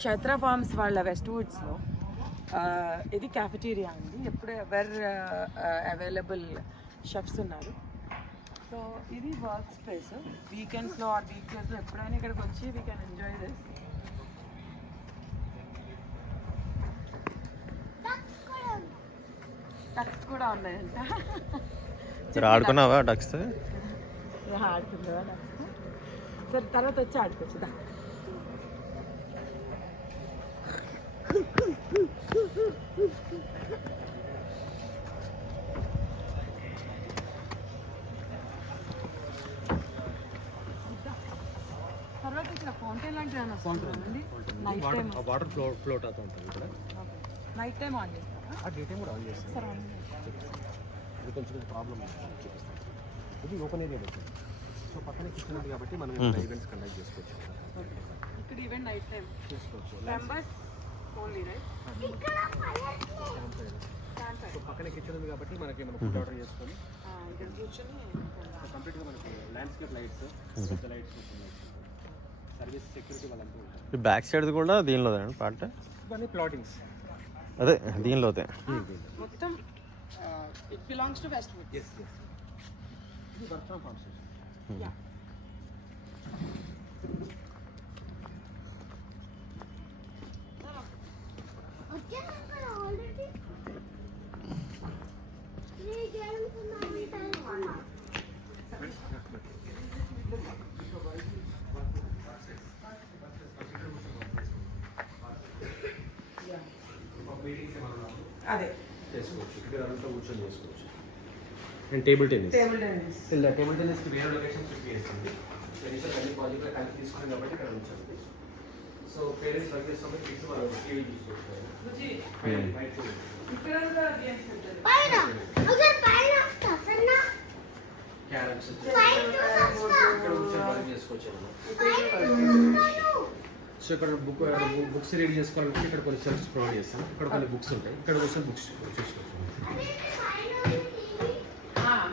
క్షేత్ర ఫార్మ్స్ వాళ్ళ వెస్ట్ వుడ్స్లో ఇది క్యాఫెటీరియా అండి. ఎప్పుడు ఎవర్ అవైలబుల్ షెఫ్స్ ఉన్నారు. సో ఇది వర్క్ స్పేస్. వీకెండ్స్లో ఆర్ వీక్డేస్లో ఎప్పుడైనా ఇక్కడికి వచ్చి we can enjoy this. Ducks కూడా ఉన్నాయంట. ఆడుకున్నావా డక్స్? ఆడుకుందావా డక్స్? సరే తర్వాత వచ్చి ఆడుకోవచ్చుదా. తర్వాత ఇక్కడ ఫౌంటైన్ లాంటివి ఏమైనా వస్తుందండి? నైట్ టైం వాటర్ ఫ్లోట్ అవుతూ ఉంటుంది ఇక్కడ. నైట్ టైం ఆన్ చేస్తారా? డే టైం కూడా ఆన్ చేస్తాం. సరే ఆన్ ఇది కొంచెం ప్రాబ్లమ్ చూపిస్తాం. ఇది ఓపెన్ ఏరియా పెట్టాం. సో పక్కనే కిచెన్ ఉంది కాబట్టి మనం ఈవెంట్స్ కండక్ట్ చేసుకోవచ్చు. ఇక్కడ ఈవెంట్ నైట్ టైం చేసుకోవచ్చు. Members only right? సో పక్కనే కిచెన్ ఉంది కాబట్టి మనకి మనం ఫుడ్ ఆర్డర్ చేసుకొని ఇక్కడ కూర్చొని కంప్లీట్గా మనకి ల్యాండ్స్కేప్ లైట్స్, పెద్ద లైట్స్, సర్వీస్, సెక్యూరిటీ వాళ్ళంతా ఉంటారు. బ్యాక్ సైడ్ కూడా దీనిలో పార్ట్ ఇవన్నీ ప్లాటింగ్స్. అదే దీనిలో మొత్తం it belongs to west wood. Yes yes. ఇది work from home station. Yeah. అదే చేసుకోవచ్చు. ఇక్కడ అంతా కూర్చొని చేసుకోవచ్చు. And table tennis. టేబుల్ టెన్నిస్కి వేరే లొకేషన్ షిఫ్ట్ చేస్తుంది. అన్ని ప్రాజెక్ట్లో కలిసి తీసుకున్నాం కాబట్టి ఇక్కడ ఉంచండి. సో పేరెంట్స్ వర్క్ చేస్తున్నప్పుడు కిడ్స్ వాళ్ళు టీవీ చూసుకోవచ్చు. క్యారమ్స్ ఇక్కడ కూర్చొని వర్క్ చేసుకోవచ్చు. సో ఇక్కడ బుక్స్ రీడ్ చేసుకోవాలంటే ఇక్కడ కొన్ని సెల్ఫ్స్ ప్రొవైడ్ చేస్తాం. ఇక్కడ కొన్ని బుక్స్ ఉంటాయి. ఇక్కడ కూర్చొని బుక్స్ చూసుకోవచ్చు.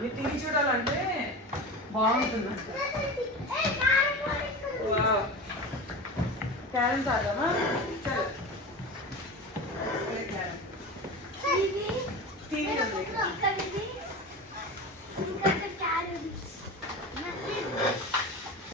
మీరు టీవీ చూడాలంటే బాగుంటుంది. క్యారమ్స్ ఆడదామా? టీవీ ఉంది.